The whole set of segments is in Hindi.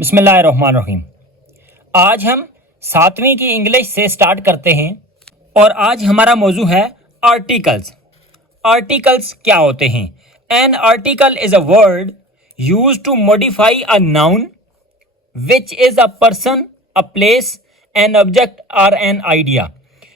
बिस्मिल्लाहिर्रहमानिर्रहीम। आज हम 7वीं की इंग्लिश से स्टार्ट करते हैं और आज हमारा मौजू है आर्टिकल्स। आर्टिकल्स क्या होते हैं? An article is a word use to modify a noun which is a person, a place, an object और एन आइडिया।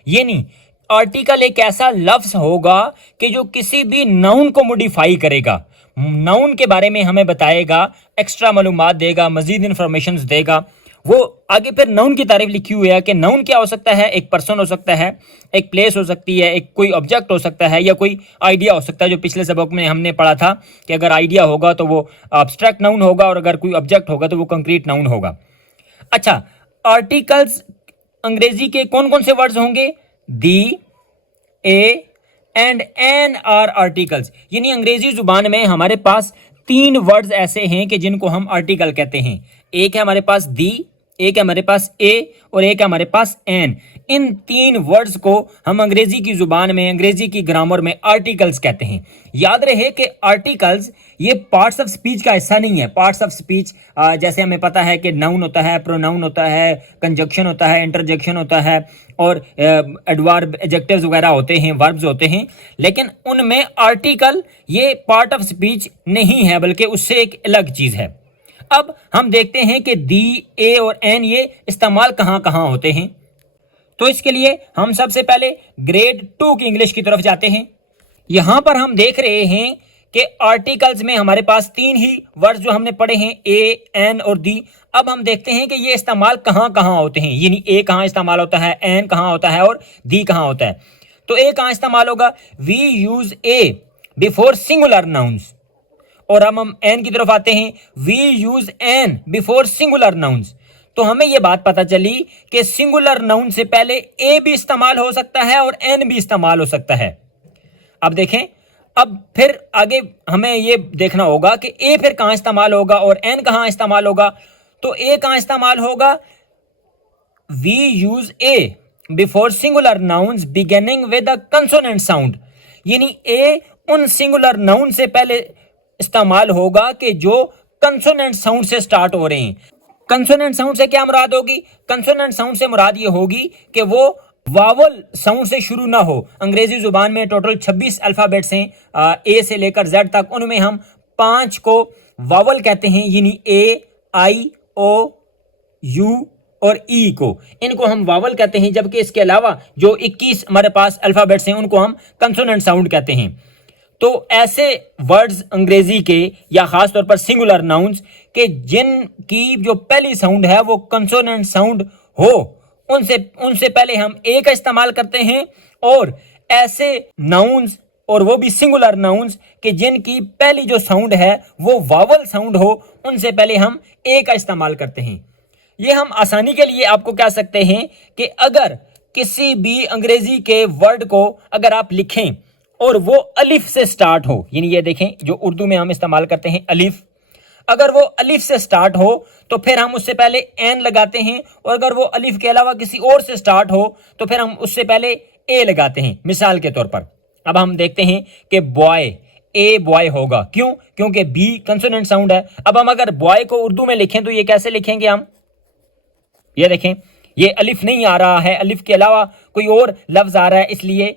यानी आर्टिकल एक ऐसा लफ्ज होगा कि जो किसी भी नाउन को मॉडिफाई करेगा, नाउन के बारे में हमें बताएगा, एक्स्ट्रा मालूमात देगा, मजीद इंफॉर्मेशन देगा। वो आगे फिर नाउन की तारीफ लिखी हुई है कि नाउन क्या हो सकता है, एक पर्सन हो सकता है, एक प्लेस हो सकती है, एक कोई ऑब्जेक्ट हो सकता है, या कोई आइडिया हो सकता है। जो पिछले सबक में हमने पढ़ा था कि अगर आइडिया होगा तो वो अब्स्ट्रैक्ट नाउन होगा और अगर कोई ऑब्जेक्ट होगा तो वो कंक्रीट नाउन होगा। अच्छा, आर्टिकल्स अंग्रेजी के कौन कौन से वर्ड्स होंगे? The, a and an are articles. यानी अंग्रेजी जुबान में हमारे पास 3 वर्ड्स ऐसे हैं कि जिनको हम आर्टिकल कहते हैं। एक है हमारे पास दी, एक है हमारे पास ए और एक है हमारे पास एन। इन 3 वर्ड्स को हम अंग्रेजी की जुबान में, अंग्रेजी की ग्रामर में आर्टिकल्स कहते हैं। याद रहे कि आर्टिकल्स ये पार्ट्स ऑफ स्पीच का हिस्सा नहीं है। पार्ट्स ऑफ स्पीच जैसे हमें पता है कि नाउन होता है, प्रोनाउन होता है, कंजक्शन होता है, इंटरजेक्शन होता है और एडवर्ब, एडजेक्टिव्स वगैरह होते हैं, वर्ब्स होते हैं। लेकिन उनमें आर्टिकल ये पार्ट ऑफ स्पीच नहीं है, बल्कि उससे एक अलग चीज है। अब हम देखते हैं कि दी, ए और एन ये इस्तेमाल कहां कहां होते हैं। तो इसके लिए हम सबसे पहले ग्रेड 2 की इंग्लिश की तरफ जाते हैं। यहां पर हम देख रहे हैं कि आर्टिकल्स में हमारे पास 3 ही वर्ड्स जो हमने पढ़े हैं, ए, एन और दी। अब हम देखते हैं कि ये इस्तेमाल कहां कहां होते हैं। यानी ए कहां इस्तेमाल होता है, एन कहां होता है और दी कहां होता है। तो ए कहां इस्तेमाल होगा? We use a before singular nouns. और हम एन की तरफ आते हैं, we use an before singular nouns. तो हमें यह बात पता चली कि सिंगुलर नाउन से पहले ए भी इस्तेमाल हो सकता है और एन भी इस्तेमाल हो सकता है। अब देखें, अब फिर आगे हमें यह देखना होगा कि ए फिर कहां इस्तेमाल होगा और एन कहां इस्तेमाल होगा। तो ए कहां इस्तेमाल होगा? We use a before singular nouns beginning with a consonant sound. यानी ए उन सिंगुलर नाउन से पहले इस्तेमाल होगा कि जो कंसोनेंट साउंड से स्टार्ट हो रहे हैं। कंसोनेंट साउंड से क्या मुराद होगी? कंसोनेंट साउंड से मुराद ये होगी कि वो वावल साउंड से शुरू ना हो। अंग्रेजी जुबान में टोटल 26 अल्फाबेट्स हैं, ए से लेकर जेड तक। उनमें हम 5 को वावल कहते हैं, यानी ए, आई, ओ, यू और ई को, इनको हम वावल कहते हैं। जबकि इसके अलावा जो 21 हमारे पास अल्फाबेट्स हैं उनको हम कंसोनेंट साउंड कहते हैं। तो ऐसे वर्ड्स अंग्रेजी के, या खास तौर पर सिंगुलर नाउन्स के, जिनकी जो पहली साउंड है वो कंसोनेंट साउंड हो, उनसे पहले हम ए का इस्तेमाल करते हैं। और ऐसे नाउन्स, और वो भी सिंगुलर नाउन्स, कि जिनकी पहली जो साउंड है वो वावल साउंड हो, उनसे पहले हम ए का इस्तेमाल करते हैं। ये हम आसानी के लिए आपको कह सकते हैं कि अगर किसी भी अंग्रेजी के वर्ड को अगर आप लिखें और वो अलिफ से स्टार्ट हो, यानी ये देखें जो उर्दू में हम इस्तेमाल करते हैं अलिफ, अगर वो अलिफ से स्टार्ट हो तो फिर हम उससे पहले एन लगाते हैं। और अगर वो अलिफ के अलावा किसी और से स्टार्ट हो तो फिर हम उससे पहले ए लगाते हैं। मिसाल के तौर पर अब हम देखते हैं कि बॉय, ए बॉय होगा। क्यों? क्योंकि बी कंसोनेंट साउंड है। अब हम अगर बॉय को उर्दू में लिखें तो ये कैसे लिखेंगे हम? ये देखें, ये अलिफ नहीं आ रहा है, अलिफ के अलावा कोई और लफ्ज आ रहा है, इसलिए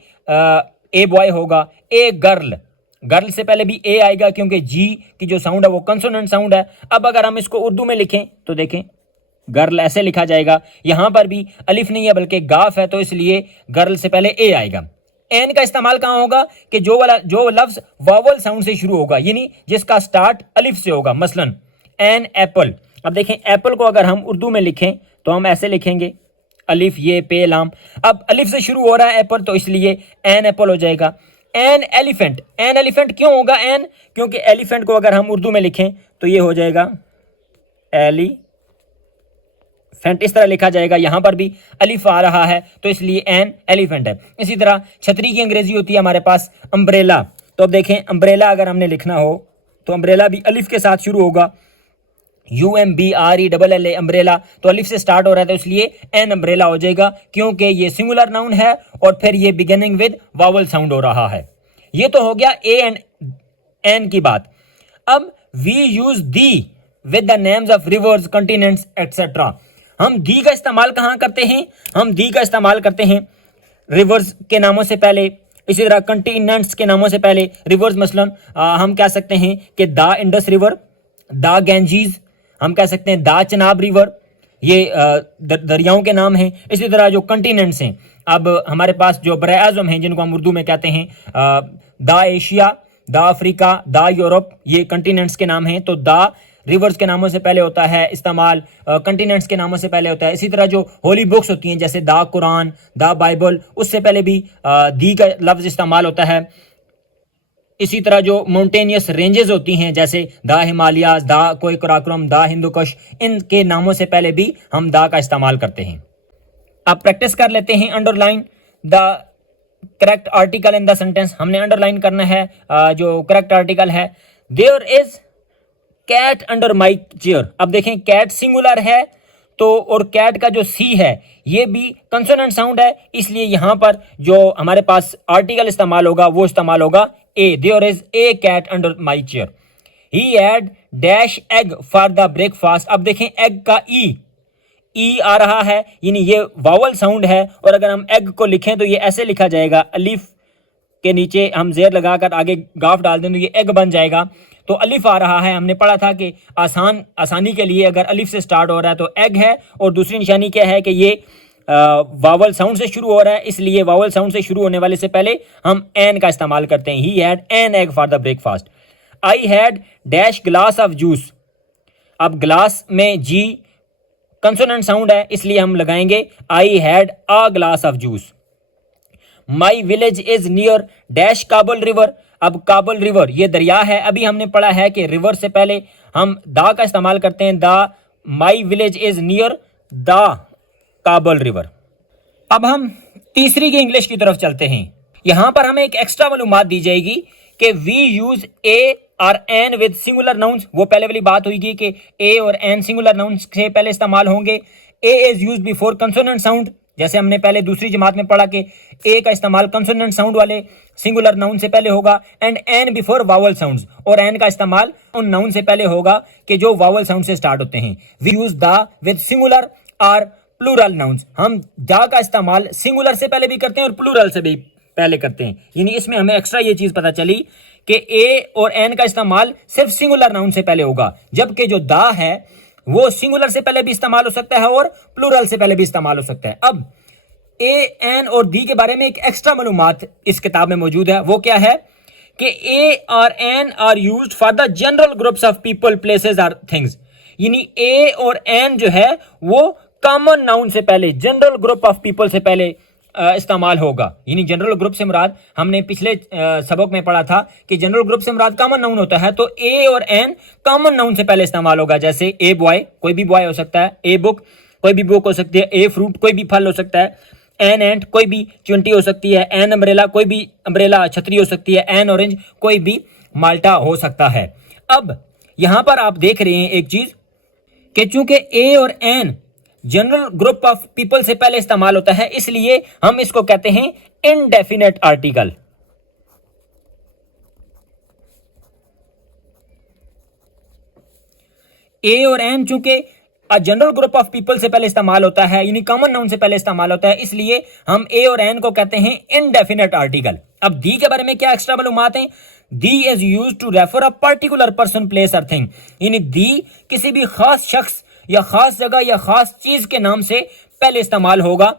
ए बॉय होगा। ए गर्ल, गर्ल से पहले भी ए आएगा क्योंकि जी की जो साउंड है वो कंसोनेंट साउंड है। अब अगर हम इसको उर्दू में लिखें तो देखें, गर्ल ऐसे लिखा जाएगा। यहां पर भी अलिफ नहीं है बल्कि गाफ है, तो इसलिए गर्ल से पहले ए आएगा। एन का इस्तेमाल कहां होगा? कि जो लफ्ज वावल साउंड से शुरू होगा, यानी जिसका स्टार्ट अलिफ से होगा। मसलन एन एप्पल। अब देखें, एप्पल को अगर हम उर्दू में लिखें तो हम ऐसे लिखेंगे, अलिफ ये पे लाम। अब अलिफ से शुरू हो रहा है एप्पल, तो इसलिए एन एप्पल हो जाएगा। एन एलिफेंट, एन एलिफेंट क्यों होगा एन? क्योंकि एलिफेंट को अगर हम उर्दू में लिखें तो ये हो जाएगा एलिफेंट, इस तरह लिखा जाएगा। यहां पर भी अलिफ आ रहा है तो इसलिए एन एलिफेंट है। इसी तरह छतरी की अंग्रेजी होती है हमारे पास अम्ब्रेला। तो अब देखें, अम्ब्रेला अगर हमने लिखना हो तो अम्ब्रेला भी अलिफ के साथ शुरू होगा, UMBRELLA अम्ब्रेला। तो अलिफ से स्टार्ट हो रहा है तो इसलिए एन अम्ब्रेला हो जाएगा, क्योंकि ये सिंगुलर नाउन है और फिर ये बिगिनिंग विद वावल साउंड हो रहा है। ये तो हो गया ए एंड एन की बात। अब we use the with the names of rivers, continents etcetera. हम दी का इस्तेमाल कहाँ करते हैं? हम दी का इस्तेमाल करते हैं रिवर्स के नामों से पहले, इसी तरह कंटिनेंट्स के नामों से पहले। रिवर्स मसलन हम कह सकते हैं कि the Indus river, the Ganges, हम कह सकते हैं द चनाब रिवर, ये दरियाओं के नाम हैं। इसी तरह जो कंटिनेंट्स हैं, अब हमारे पास जो बरे आज़म हैं जिनको हम उर्दू में कहते हैं the Asia, the Africa, the Europe, ये कंटिनेंट्स के नाम हैं। तो द रिवर्स के नामों से पहले होता है इस्तेमाल, कंटिनेंट्स के नामों से पहले होता है। इसी तरह जो होली बुक्स होती हैं जैसे द कुरान, द बाइबल, उससे पहले भी दी का लफ्ज इस्तेमाल होता है। इसी तरह जो माउंटेनियस रेंजेस होती हैं जैसे द हिमालयाज, द कोई कराकोरम, द हिंदू कुश, इनके नामों से पहले भी हम द का इस्तेमाल करते हैं। अब प्रैक्टिस कर लेते हैं। Underline the correct article in the sentence. हमने अंडरलाइन करना है जो करेक्ट आर्टिकल है। There is cat under my chair. अब देखें कैट सिंगुलर है तो, और कैट का जो सी है ये भी कंसोनेंट साउंड है, इसलिए यहां पर जो हमारे पास आर्टिकल इस्तेमाल होगा वो इस्तेमाल होगा a. There is a cat under my chair. He had dash egg for the breakfast. अब देखें एग का ई आ रहा है, यानी ये वावल साउंड है, और अगर हम एग को लिखें तो ये ऐसे लिखा जाएगा, अलिफ के नीचे हम जेर लगाकर आगे गाफ डाल दें तो ये एग बन जाएगा। तो अलिफ आ रहा है। हमने पढ़ा था कि आसानी के लिए अगर अलिफ से स्टार्ट हो रहा है तो एग है, और दूसरी निशानी क्या है कि ये वावल साउंड से शुरू हो रहा है, इसलिए वावल साउंड से शुरू होने वाले से पहले हम एन का इस्तेमाल करते हैं। He had an egg for the breakfast. I had dash glass of juice. अब ग्लास में जी कंसोनेंट साउंड है, इसलिए हम लगाएंगे I had a glass of juice. My village is near dash Kabul river. अब काबुल रिवर ये दरिया है। अभी हमने पढ़ा है कि रिवर से पहले हम द का इस्तेमाल करते हैं, the my village is near the Kabul river. अब हम तीसरी की इंग्लिश की तरफ चलते हैं। यहां पर हमें एक एक्स्ट्रा मालूमात दी जाएगी कि वी यूज ए और एन विद सिंगुलर नाउन्स। वो पहले वाली बात हुई कि ए और एन सिंगुलर नाउन्स से पहले इस्तेमाल होंगे। A is use before consonant sound, जैसे हमने पहले दूसरी जमात में पढ़ा कि ए का इस्तेमाल कंसोनेंट साउंड वाले सिंगुलर नाउन से पहले होगा, and an before vowel sounds, और एन का इस्तेमाल उन नाउन से पहले होगा कि जो वावल साउंड से स्टार्ट होते हैं। We use the with singular और प्लूरल नाउन्स। हम द का इस्तेमाल सिंगुलर से पहले भी करते हैं और प्लूरल से भी पहले करते हैं, यानी इसमें हमें एक्स्ट्रा ये चीज पता चली कि ए और एन का इस्तेमाल सिर्फ सिंगुलर नाउन से पहले होगा, जबकि जो द है वो सिंगुलर से पहले भी इस्तेमाल हो सकता है और प्लूरल से पहले भी इस्तेमाल हो सकता है। अब ए, एन और दी के बारे में एक एक्स्ट्रा मालूमात इस किताब में मौजूद है। वो क्या है कि ए और an are used for the general groups of people, places और थिंग्स। यानी ए और एन जो है वो कॉमन नाउन से पहले, जनरल ग्रुप ऑफ पीपल से पहले इस्तेमाल होगा। यानी जनरल ग्रुप से मुराद, हमने पिछले सबक में पढ़ा था कि जनरल ग्रुप से मुराद कॉमन नाउन होता है, तो ए और एन कॉमन नाउन से पहले इस्तेमाल होगा। जैसे ए बॉय, कोई भी बॉय हो सकता है, ए बुक, कोई भी बुक हो सकती है, ए फ्रूट, कोई भी फल हो सकता है, एन एंट, कोई भी चुंटी हो सकती है, एन अम्ब्रेला, कोई भी अम्ब्रेला छतरी हो सकती है, एन ऑरेंज, कोई भी माल्टा हो सकता है। अब यहां पर आप देख रहे हैं एक चीज कि चूंकि ए और an general group of people से पहले इस्तेमाल होता है, इसलिए हम इसको कहते हैं इनडेफिनेट आर्टिकल। ए और एन चूंकि जनरल ग्रुप ऑफ पीपल से पहले इस्तेमाल होता है, यानी कॉमन नाउन से पहले इस्तेमाल होता है, इसलिए हम ए और एन को कहते हैं इनडेफिनेट आर्टिकल। अब दी के बारे में क्या एक्स्ट्रा मालूमात है? The is used to refer a particular person, place और थिंग। यानी दी किसी भी खास शख्स या खास जगह या खास चीज के नाम से पहले इस्तेमाल होगा।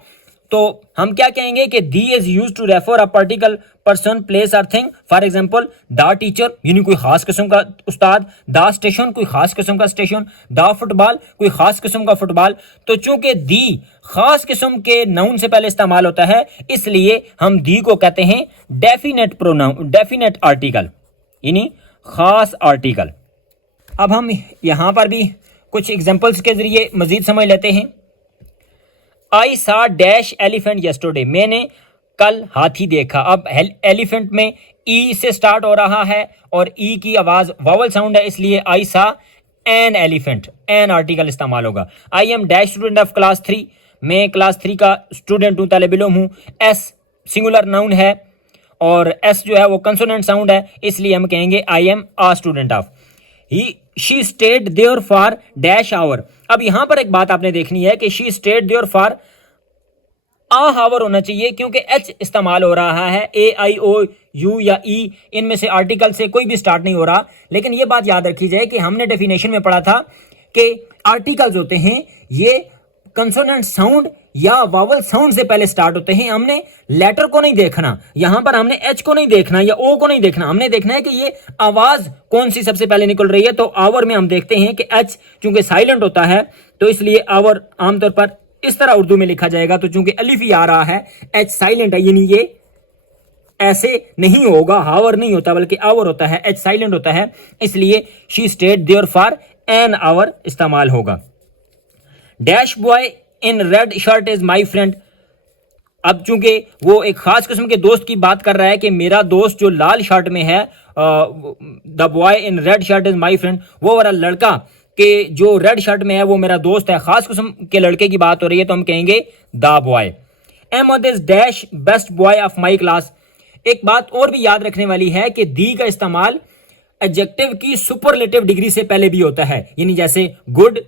तो हम क्या कहेंगे कि the is used to refer a particular person, place और thing. For example the teacher, यानी कोई खास किस्म का उस्ताद, द स्टेशन, कोई खास किस्म का स्टेशन, द फुटबॉल, कोई खास किस्म का फुटबॉल। तो चूंकि दी खास किस्म के नाउन से पहले इस्तेमाल होता है, इसलिए हम दी को कहते हैं डेफिनेट प्रोनाउन, डेफिनेट आर्टिकल, यानी खास आर्टिकल। अब हम यहां पर भी कुछ एग्जाम्पल्स के जरिए मजीद समझ लेते हैं। आई सा डैश एलिफेंट यस्टरडे, मैंने कल हाथी देखा। अब एलिफेंट में ई से स्टार्ट हो रहा है और ई की आवाज वावल साउंड है, इसलिए आई सा एन एलिफेंट, एन आर्टिकल इस्तेमाल होगा। I am dash student of class 3, मैं क्लास 3 का स्टूडेंट हूं, तालिब इल्म हूं। एस सिंगुलर नाउन है और एस जो है वो कंसोनेंट साउंड है, इसलिए हम कहेंगे I am a student of. She stayed there for dash hour. अब यहां पर एक बात आपने देखनी है कि she stayed there for a hour होना चाहिए, क्योंकि एच इस्तेमाल हो रहा है, ए आई ओ यू या ई, इनमें से आर्टिकल से कोई भी स्टार्ट नहीं हो रहा। लेकिन ये बात याद रखी जाए कि हमने डेफिनेशन में पढ़ा था कि आर्टिकल्स होते हैं ये कंसोनेंट साउंड या वावल साउंड से पहले स्टार्ट होते हैं। हमने लेटर को नहीं देखना, यहां पर हमने एच को नहीं देखना या ओ को नहीं देखना, हमने देखना है कि ये आवाज कौन सी सबसे पहले निकल रही है। तो आवर में हम देखते हैं कि एच चूंकि साइलेंट होता है तो इसलिए आवर आमतौर पर इस तरह उर्दू में लिखा जाएगा। तो चूंकि अलिफ ही आ रहा है, एच साइलेंट है, यानी ये ऐसे नहीं होगा, हावर नहीं होता बल्कि आवर होता है, एच साइलेंट होता है, इसलिए she stayed there for an hour इस्तेमाल होगा। Dash boy in red shirt is my friend. अब चूंकि वो एक खास किस्म के दोस्त की बात कर रहा है कि मेरा दोस्त जो लाल शर्ट में है, the boy in red shirt is my friend, वो वाला लड़का कि जो रेड शर्ट में है वो मेरा दोस्त है, खास किस्म के लड़के की बात हो रही है तो हम कहेंगे the boy. Ahmad is dash best boy of my class. एक बात और भी याद रखने वाली है कि दी का इस्तेमाल एडजेक्टिव की सुपरलेटिव डिग्री से पहले भी होता है, यानी जैसे गुड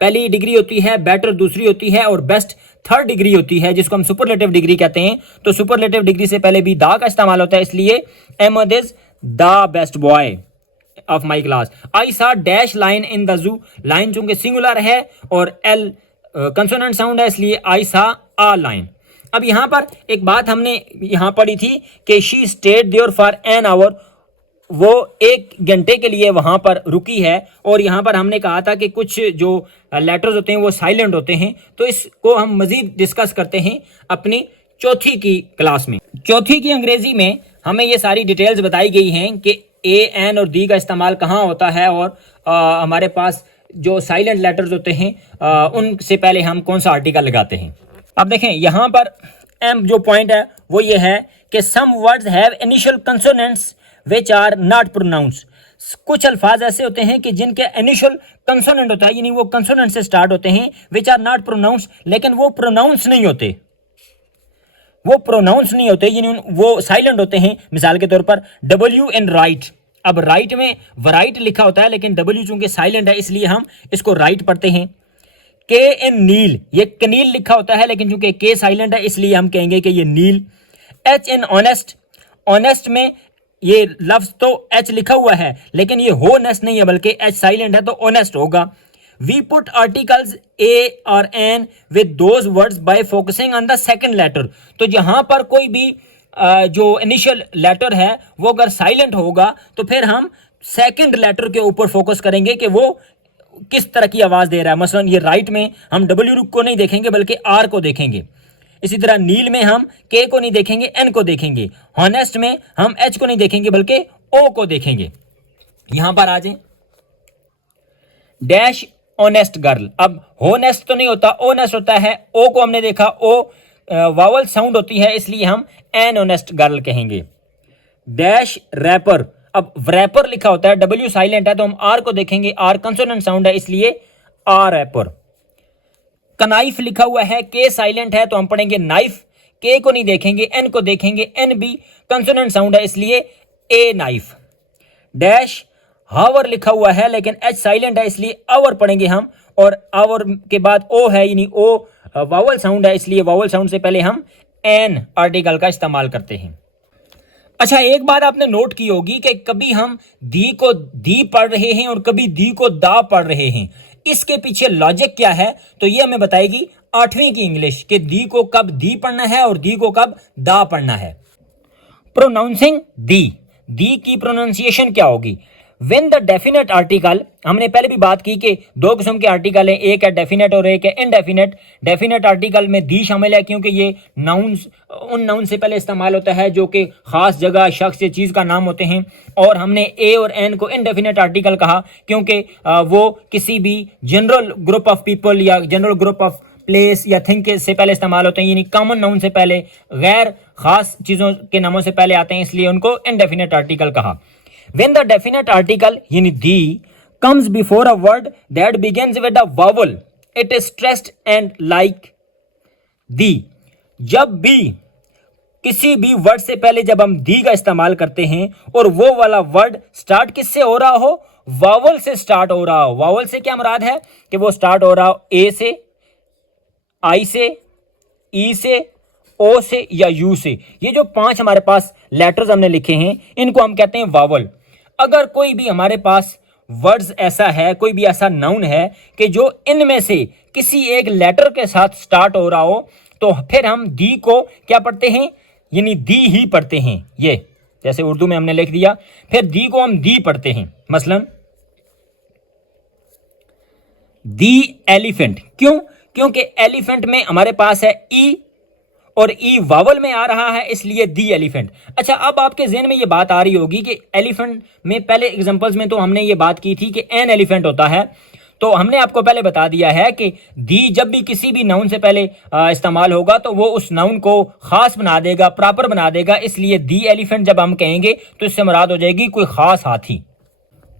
पहली डिग्री होती है, बेटर दूसरी होती है और बेस्ट थर्ड डिग्री होती है, जिसको हम सुपरलेटिव डिग्री कहते हैं। तो सुपरलेटिव डिग्री से पहले भी दा का इस्तेमाल होता है, इसलिए Ahmad is the best boy of my class. I saw dash line in the zoo. Line चूंकि सिंगुलर है और एल कंसोनेंट साउंड है, इसलिए आई सा आ लाइन। अब यहां पर एक बात हमने यहां पढ़ी थी कि she stayed there for an hour, वो 1 घंटे के लिए वहां पर रुकी है। और यहां पर हमने कहा था कि कुछ जो लेटर्स होते हैं वो साइलेंट होते हैं, तो इसको हम मजीद डिस्कस करते हैं अपनी चौथी की क्लास में। चौथी की अंग्रेजी में हमें ये सारी डिटेल्स बताई गई हैं कि ए एन और दी का इस्तेमाल कहाँ होता है और हमारे पास जो साइलेंट लेटर्स होते हैं उनसे पहले हम कौन सा आर्टिकल लगाते हैं। अब देखें यहाँ पर एम जो पॉइंट है वो ये है कि some words have initial consonants which are not pronounce. कुछ अल्फाज ऐसे होते हैं कि जिनके इनिशियल कंसोनेंट होता है, यानी वो कंसोनेंट से स्टार्ट होते हैं, विच आर नॉट प्रोनाउंस, लेकिन वो प्रोनाउंस नहीं होते, यानी वो साइलेंट होते हैं। मिसाल के तौर पर डब्ल्यू इन राइट। अब राइट में वराइट लिखा होता है लेकिन डब्ल्यू चूंकि साइलेंट है इसलिए हम इसको राइट पढ़ते हैं। के इन नील, ये कनील लिखा होता है लेकिन चूंकि के साइलेंट है इसलिए हम कहेंगे कि ये नील। एच इन ऑनेस्ट, ऑनेस्ट में ये लफ्ज तो एच लिखा हुआ है लेकिन ये होनेस्ट नहीं है बल्कि एच साइलेंट है तो ऑनेस्ट होगा। वी पुट आर्टिकल्स ए और an with those words by focusing on the second letter. तो जहां पर कोई भी जो इनिशियल लेटर है वो अगर साइलेंट होगा तो फिर हम सेकंड लेटर के ऊपर फोकस करेंगे कि वो किस तरह की आवाज दे रहा है। मसलन ये राइट में हम डब्ल्यू को नहीं देखेंगे बल्कि आर को देखेंगे। इसी तरह नील में हम के को नहीं देखेंगे, एन को देखेंगे। हॉनेस्ट में हम एच को नहीं देखेंगे बल्कि ओ को देखेंगे। यहां पर आ जाए डैश ऑनेस्ट गर्ल। अब होनेस्ट तो नहीं होता, ऑनेस्ट होता है। ओ को हमने देखा, ओ वावल साउंड होती है इसलिए हम एन ऑनेस्ट गर्ल कहेंगे। डैश रैपर, अब रैपर लिखा होता है, डब्ल्यू साइलेंट है तो हम आर को देखेंगे, आर कंसोनेंट साउंड है इसलिए आर रैपर। कनाइफ लिखा हुआ है, के साइलेंट है तो हम पढ़ेंगे नाइफ, के को नहीं देखेंगे, एन को देखेंगे, एन भी कंसोनेंट साउंड है इसलिए ए नाइफ। डैश हावर लिखा हुआ है लेकिन एच साइलेंट है इसलिए आवर पढ़ेंगे हम, और आवर के बाद ओ है यानी ओ वावल साउंड है इसलिए वावल साउंड से पहले हम एन आर्टिकल का इस्तेमाल करते हैं। अच्छा, एक बात आपने नोट की होगी कि कभी हम दी को दी पढ़ रहे हैं और कभी दी को दा पढ़ रहे हैं। इसके पीछे लॉजिक क्या है तो ये हमें बताएगी 8वीं की इंग्लिश कि दी को कब दी पढ़ना है और दी को कब दा पढ़ना है। प्रोनाउंसिंग दी की प्रोनाउंसिएशन क्या होगी। व्हेन द डेफिनेट आर्टिकल, हमने पहले भी बात की कि 2 किस्म के आर्टिकल हैं, एक है डेफिनेट और एक है इनडेफिनेट। डेफिनेट आर्टिकल में दी शामिल है क्योंकि ये नाउन्स उन नाउन से पहले इस्तेमाल होता है जो कि खास जगह, शख्स या चीज़ का नाम होते हैं। और हमने ए और एन को इनडेफिनेट आर्टिकल कहा क्योंकि वो किसी भी जनरल ग्रुप ऑफ पीपल या जनरल ग्रुप ऑफ प्लेस या थिंग से पहले इस्तेमाल होते हैं, यानी कॉमन नाउन से पहले, गैर खास चीज़ों के नामों से पहले आते हैं, इसलिए उनको इनडेफिनेट आर्टिकल कहा। When the definite article यानी दी comes before a word that begins with a vowel, it is stressed and like दी। जब भी किसी भी वर्ड से पहले जब हम दी का इस्तेमाल करते हैं और वो वाला वर्ड स्टार्ट किससे हो रहा हो, वावल से स्टार्ट हो रहा हो। वावल से क्या मुराद है कि वो स्टार्ट हो रहा हो ए से, आई से, ई से, ओ से या यू से। ये जो 5 हमारे पास लेटर्स हमने लिखे हैं इनको हम कहते हैं वावल। अगर कोई भी हमारे पास वर्ड्स ऐसा है, कोई भी ऐसा नाउन है कि जो इनमें से किसी एक लेटर के साथ स्टार्ट हो रहा हो, तो फिर हम दी को क्या पढ़ते हैं, यानी दी ही पढ़ते हैं। ये जैसे उर्दू में हमने लिख दिया, फिर दी को हम दी पढ़ते हैं। मसलन दी एलिफेंट, क्यों? क्योंकि एलिफेंट में हमारे पास है ई और ई वावल में आ रहा है, इसलिए दी एलिफेंट। अच्छा, अब आपके ज़हन में ये बात आ रही होगी कि एलिफेंट में पहले एग्जांपल्स में तो हमने ये बात की थी कि एन एलिफेंट होता है। तो हमने आपको पहले बता दिया है कि दी जब भी किसी भी नाउन से पहले इस्तेमाल होगा तो वो उस नाउन को खास बना देगा, प्रॉपर बना देगा। इसलिए दी एलिफेंट जब हम कहेंगे तो इससे मुराद हो जाएगी कोई खास हाथी।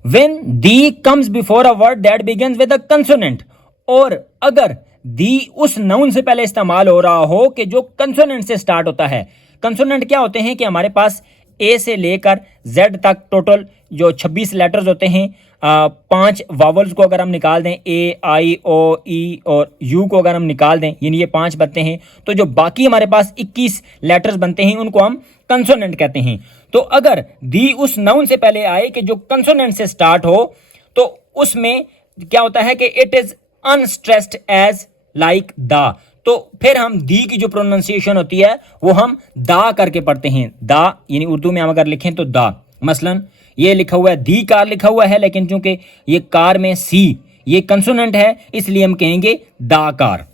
When the comes before a word that begins with a consonant, और अगर दी उस नाउन से पहले इस्तेमाल हो रहा हो कि जो कंसोनेंट से स्टार्ट होता है। कंसोनेंट क्या होते हैं कि हमारे पास ए से लेकर जेड तक टोटल जो 26 लेटर्स होते हैं, 5 वावल्स को अगर हम निकाल दें, ए, आई, ओ, ई और यू को अगर हम निकाल दें, यानी ये 5 बनते हैं, तो जो बाकी हमारे पास 21 लेटर्स बनते हैं उनको हम कंसोनेंट कहते हैं। तो अगर दी उस नाउन से पहले आए कि जो कंसोनेंट से स्टार्ट हो, तो उसमें क्या होता है कि it is unstressed as like the. तो फिर हम दी की जो प्रोनाउंसिएशन होती है वो हम दा करके पढ़ते हैं। दा यानी उर्दू में हम अगर लिखें तो दा। मसलन ये लिखा हुआ है, दी कार लिखा हुआ है, लेकिन चूंकि ये कार में सी ये कंसोनेंट है, इसलिए हम कहेंगे the car.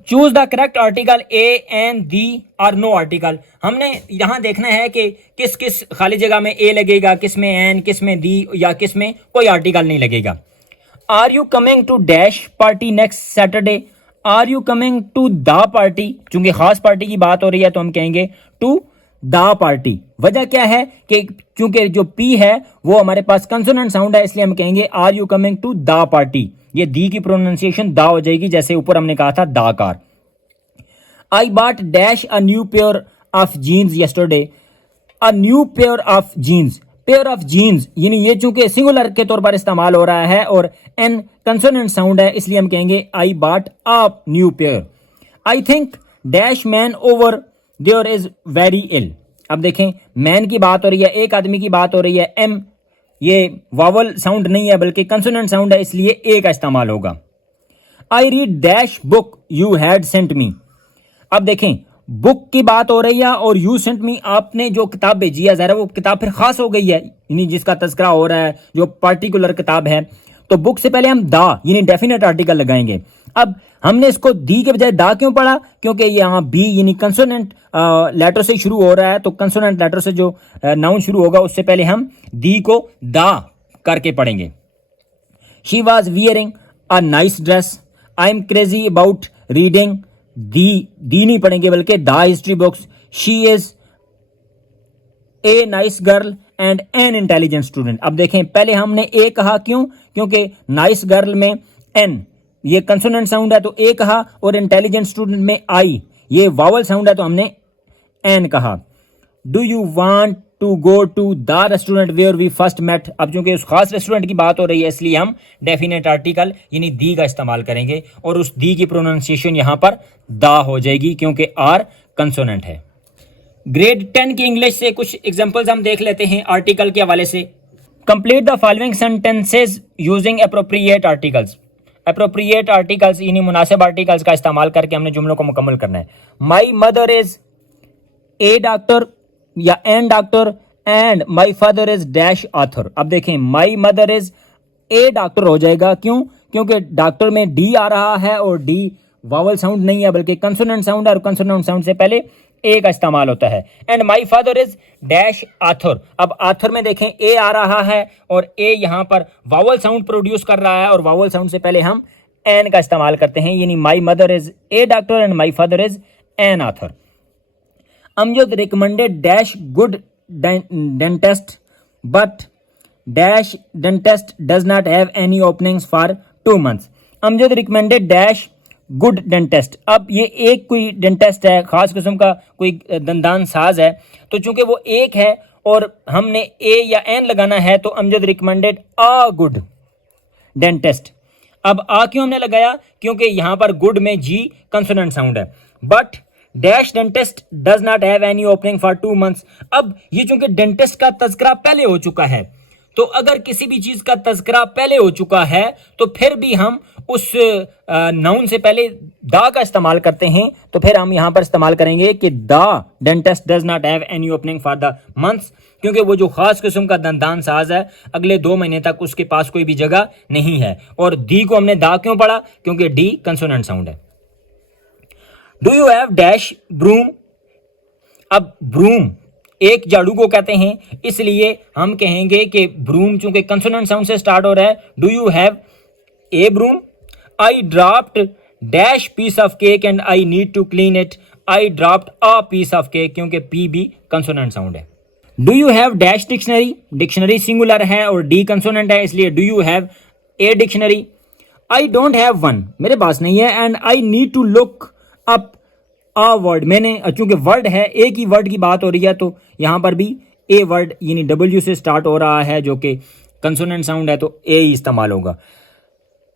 Choose the correct article a and the or no article. हमने यहां देखना है कि किस किस खाली जगह में ए लगेगा, किस में एन, किस में दी या किस में कोई आर्टिकल नहीं लगेगा। Are you coming to dash party next Saturday? Are you coming to the party? चूंकि खास पार्टी की बात हो रही है तो हम कहेंगे टू द पार्टी। वजह क्या है कि चूंकि जो पी है वो हमारे पास कंसोनेंट साउंड है, इसलिए हम कहेंगे are you coming to the party. ये दी की प्रोनाउंसिएशन दा हो जाएगी, जैसे ऊपर हमने कहा था the car. I bought dash a new pair of jeans yesterday. A new pair of jeans, pair of jeans यानी ये चूंकि सिंगुलर के तौर पर इस्तेमाल हो रहा है और एन कंसोनेंट साउंड है, इसलिए हम कहेंगे I bought a new pair. I think dash man over there is very ill. अब देखें, मैन की बात हो रही है, एक आदमी की बात हो रही है। एम ये वावल साउंड नहीं है बल्कि कंसोनेंट साउंड है, इसलिए ए का इस्तेमाल होगा। I read dash book you had sent me. अब देखें, बुक की बात हो रही है और यू सेंट मी, आपने जो किताब भेजी है ज़रा वो किताब फिर खास हो गई है, यानी जिसका तस्करा हो रहा है, जो पार्टिकुलर किताब है। तो बुक से पहले हम दा यानी डेफिनेट आर्टिकल लगाएंगे। अब हमने इसको दी के बजाय दा क्यों पढ़ा? क्योंकि यहाँ बी यानी कंसोनेंट लेटर से शुरू हो रहा है, तो कंसोनेंट लेटर से जो नाउन शुरू होगा उससे पहले हम दी को दा करके पढ़ेंगे। She was wearing a nice dress. I am crazy about reading. The नहीं पढ़ेंगे बल्कि the history books. She is a nice girl and an intelligent student. अब देखें, पहले हमने ए कहा, क्यों? क्योंकि नाइस गर्ल में एन ये कंसोनेंट साउंड है तो ए कहा, और इंटेलिजेंट स्टूडेंट में आई ये वावल साउंड है तो हमने एन कहा। Do you want to go to the restaurant where we first met? अब चूंकि उस खास रेस्टोरेंट की बात हो रही है, इसलिए हम डेफिनेट आर्टिकल यानी दी का इस्तेमाल करेंगे, और उस दी की प्रोनाउंसिएशन यहां पर दा हो जाएगी क्योंकि आर कंसोनेंट है। ग्रेड 10 की इंग्लिश से कुछ एग्जांपल्स हम देख लेते हैं आर्टिकल के हवाले से। Complete the following sentences using appropriate articles. Appropriate articles यानी मुनासिब आर्टिकल्स का इस्तेमाल करके हमने जुमलों को मुकम्मल करना है। My mother is a doctor या an doctor and my father is dash author. अब देखें, my mother is a doctor हो जाएगा, क्यों? क्योंकि डॉक्टर में डी आ रहा है और डी वावल साउंड नहीं है बल्कि कंसोनेंट साउंड है, और कंसोनेंट साउंड से पहले ए का इस्तेमाल होता है। And my father is dash author. अब ऑथर में देखें ए आ रहा है और ए यहाँ पर वावल साउंड प्रोड्यूस कर रहा है, और वावल साउंड से पहले हम एन का इस्तेमाल करते हैं, यानी माई mother is a doctor and my father is an author. Amjad recommended dash good dentist but dash dentist does not have any openings for 2 months। Amjad recommended dash good dentist. अब ये एक कोई डेंटिस्ट है, खास किस्म का कोई दंदान साज है, तो चूंकि वो एक है और हमने ए या एन लगाना है तो Amjad recommended a good dentist. अब आ क्यों हमने लगाया? क्योंकि यहां पर गुड में जी कंसोनेंट साउंड है। But dash dentist does not have any opening for 2 months. अब ये चूंकि डेंटिस्ट का तज़किरा पहले हो चुका है, तो अगर किसी भी चीज का तज़किरा पहले हो चुका है तो फिर भी हम उस नाउन से पहले दा का इस्तेमाल करते हैं। तो फिर हम यहां पर इस्तेमाल करेंगे कि the dentist does not have any opening for the months, क्योंकि वो जो खास किस्म का दंदान साज है अगले 2 महीने तक उसके पास कोई भी जगह नहीं है। और दी को हमने दा क्यों पढ़ा? क्योंकि डी कंसोनेंट साउंड है। Do you have dash broom. अब ब्रूम एक झाड़ू को कहते हैं, इसलिए हम कहेंगे कि ब्रूम चूंकि कंसोनेंट साउंड से स्टार्ट हो रहा है। Do you have a broom. I dropped dash piece of cake and I need to clean it. I dropped a piece of cake, क्योंकि पी भी कंसोनेंट साउंड है। Do you have dash dictionary. Dictionary singular है और डी कंसोनेंट है, इसलिए do you have a dictionary. I don't have one, मेरे पास नहीं है। And I need to look up a word, मैंने चूंकि वर्ड है, एक ही वर्ड की बात हो रही है तो यहां पर भी ए वर्ड यानी डब्ल्यू से स्टार्ट हो रहा है जो कि कंसोनेंट साउंड है, तो ए ही इस्तेमाल होगा।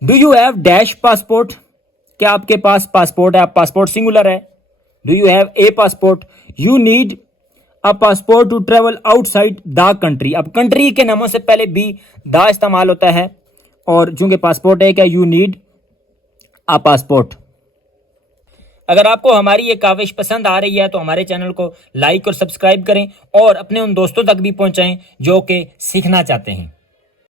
Do you have dash passport. क्या आपके पास पासपोर्ट है? आप पासपोर्ट सिंगुलर है। Do you have a passport. You need a passport to travel outside the country. अब कंट्री के नामों से पहले भी द इस्तेमाल होता है, और चूंकि पासपोर्ट है क्या यू नीड अ पासपोर्ट। अगर आपको हमारी ये काविश पसंद आ रही है तो हमारे चैनल को लाइक और सब्सक्राइब करें और अपने उन दोस्तों तक भी पहुंचाएं जो कि सीखना चाहते हैं।